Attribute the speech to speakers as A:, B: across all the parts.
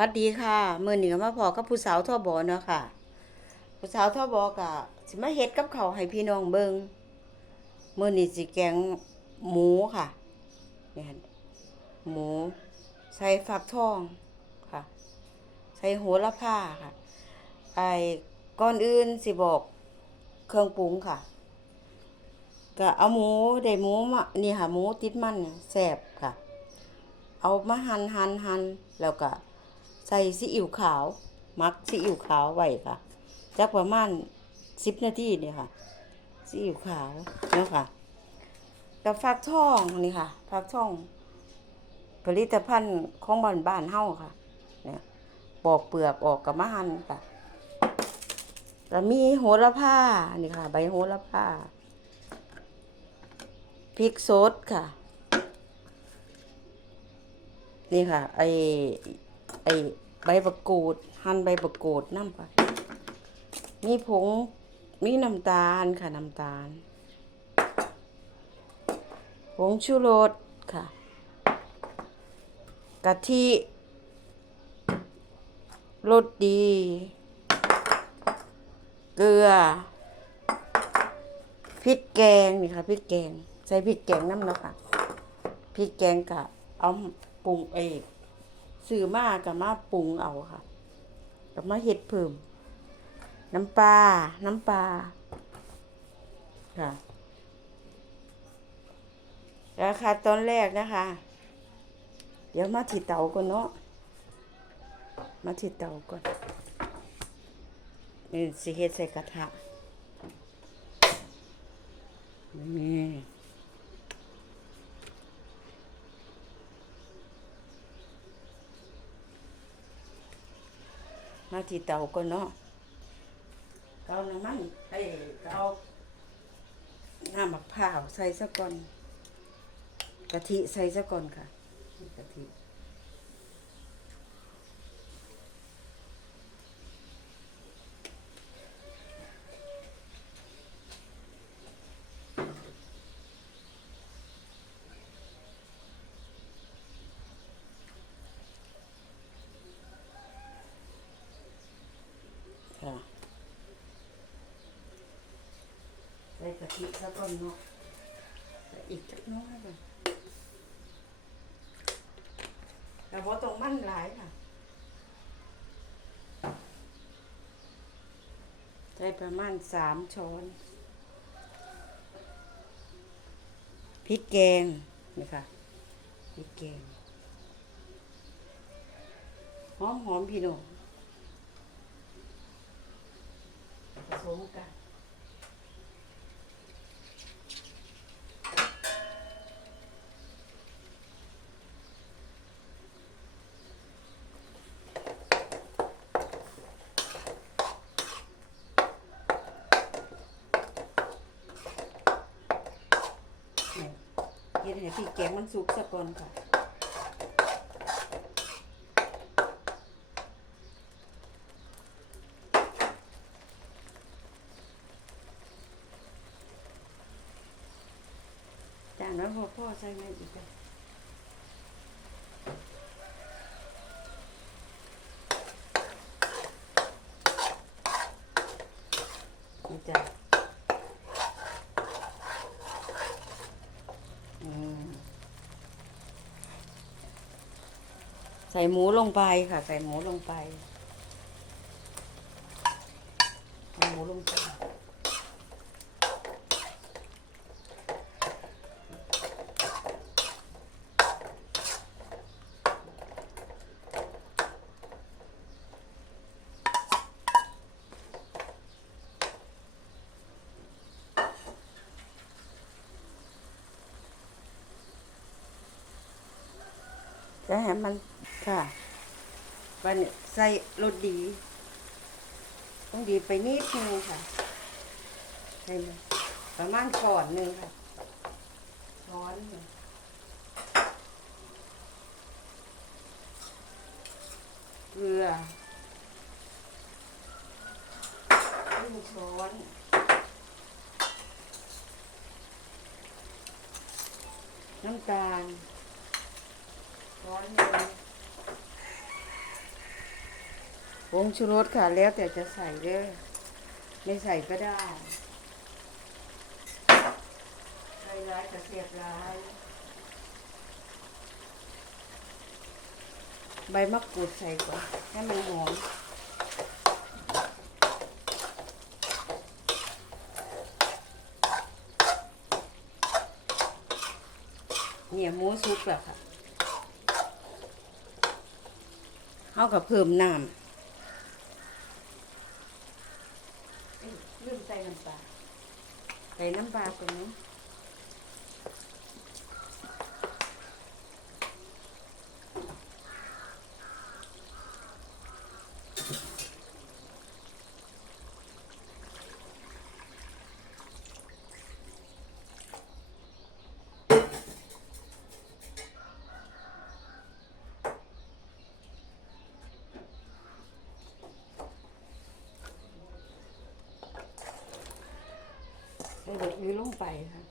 A: วัดดีค่ะมื้อนี้ก็มาพอกับผู้สาวท่อบอเนาะค่ะ ผู้สาวท่อบอกะสิมาเฮ็ดกับเขาให้พี่น้องเบิ่งมื้อนี้สิแกงหมูค่ะนี่หั่นหมู ใส่ฟักทองค่ะ ใส่โหระพาค่ะไอ้ก่อนอื่นสิบอกเครื่องปรุงค่ะก็เอาหมูได้หมูมานี่ค่ะหมูติดมันแซ่บค่ะ เอามาหันหันหันแล้วก็ ใส่ซีอิ๊วขาวมักซีอิ๊วขาวไว้ค่ะจักประมาณ10นาทีนี่ค่ะซีอิ๊วขาวเนาะค่ะกับฟักทองนี่ค่ะฟักทอง ผลิตภัณฑ์ของบ้านบ้านเฮาค่ะเนี่ยปอกเปลือกออกกับมะหันค่ะแล้วมีโหระพานี่ค่ะ ใบโหระพาพริกสดค่ะ นี่ค่ะไอไอ ใบบักกูดหั่นใบบักกูดน้ำค่ะ มีผง มีน้ำตาลค่ะน้ำตาล ผงชูรสค่ะ กะทิรสดี เกลือ พริกแกงนี่ค่ะพริกแกง ใส่พริกแกงน้ำเนาะค่ะพริกแกงกะเอาปรุงเอง ซื้อมากับมาปรุงเอาค่ะกับมาเห็ดเพิ่ม น้ำปลา น้ำปลา ค่ะราคาตอนแรกนะคะ เดี๋ยวมาที่เตาก่อนเนาะ มาที่เตาก่อนนี่สิเฮ็ดใส่กระทะนี่ มาที่เตาก่อนเนาะเตาน้ำมันเอ้ยเตาน้ำมะพร้าวใส่ซะก่อนกะทิใส่ซะก่อนค่ะทิ ค่ะใส่กะทิซะก่อนเนาะใส่อีกจักหน้อยก่อนแต่ว่าตรงมันหลายค่ะ ใส่ประมาณสามช้อนพริกแกงนี่ค่ะพริกแกงหอมหอมๆพี่น้อง ผสมกันเฮ็ดให้พี่แกงมันสุกซะก่อนค่ะ นั้นพอพ่อใส่ไม่อีกเลยนี่จ้ะใส่หมูลงไปค่ะ ใส่หมูลงไปเอาหมูลงไป จะให้มันค่ะวันนี้ใส่รสดี ต้องดีไปนิดนึงค่ะใส่ประมาณช้อนนึงค่ะช้อนเกลือครึ่งช้อนน้ำตาล ช้อนหนึ่งงชูรสค่ะแล้วแต่จะใส่เด้อไม่ใส่ก็ได้ใส่ร้ายกับเสียบร้ายใบมะกรูดใส่ก่อนให้มันหอมเนี่ยหมูซุปแล้วค่ะ เอากับเพิ่มน้ำเอ้ยลืมใส่น้ำปลาใส่น้ำปลาตรงนี้ ใส่เด็กนี้ลงไปค่ะ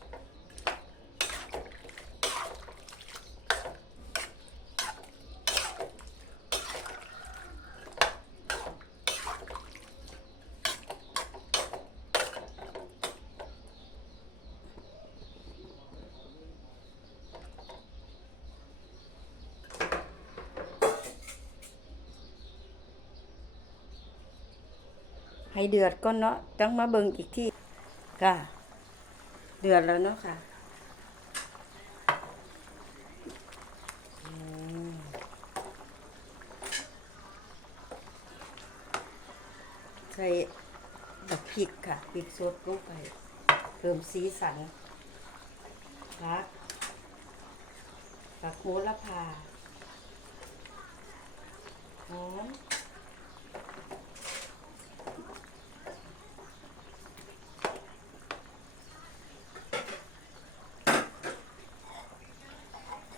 A: ให้เดือดก่อนเนาะจังมาเบิ่งอีกที่ ค่ะเดือดแล้วเนาะค่ะใส่บักพริกค่ะพริกสดลงไปเพิ่มสีสันพักผักโหระพาหอม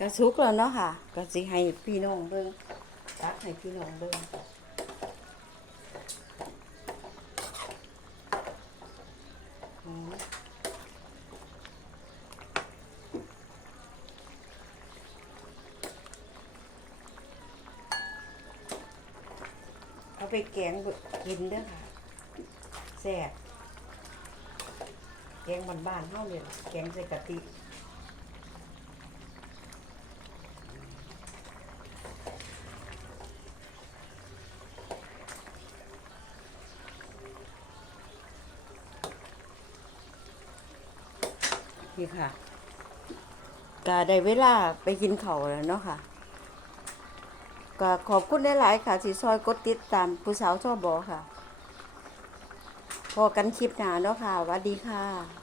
A: กระซุกแล้วเนาะค่ะก็สิให้พี่น้องเบิ่งตักให้พี่น้องเบิ่งเอาไปแกงกินเด้อค่ะแซ่บแกงบ้านๆเฮาเนี่ยแกงใส่กะทิ พี่ค่ะก็ได้เวลาไปกินเขาแล้วเนาะค่ะก็ขอบคุณหลายๆค่ะสีซอยกดติดตามผู้สาวชอบบอค่ะ พอกันคลิปหนาเนาะค่ะสวัสดีค่ะ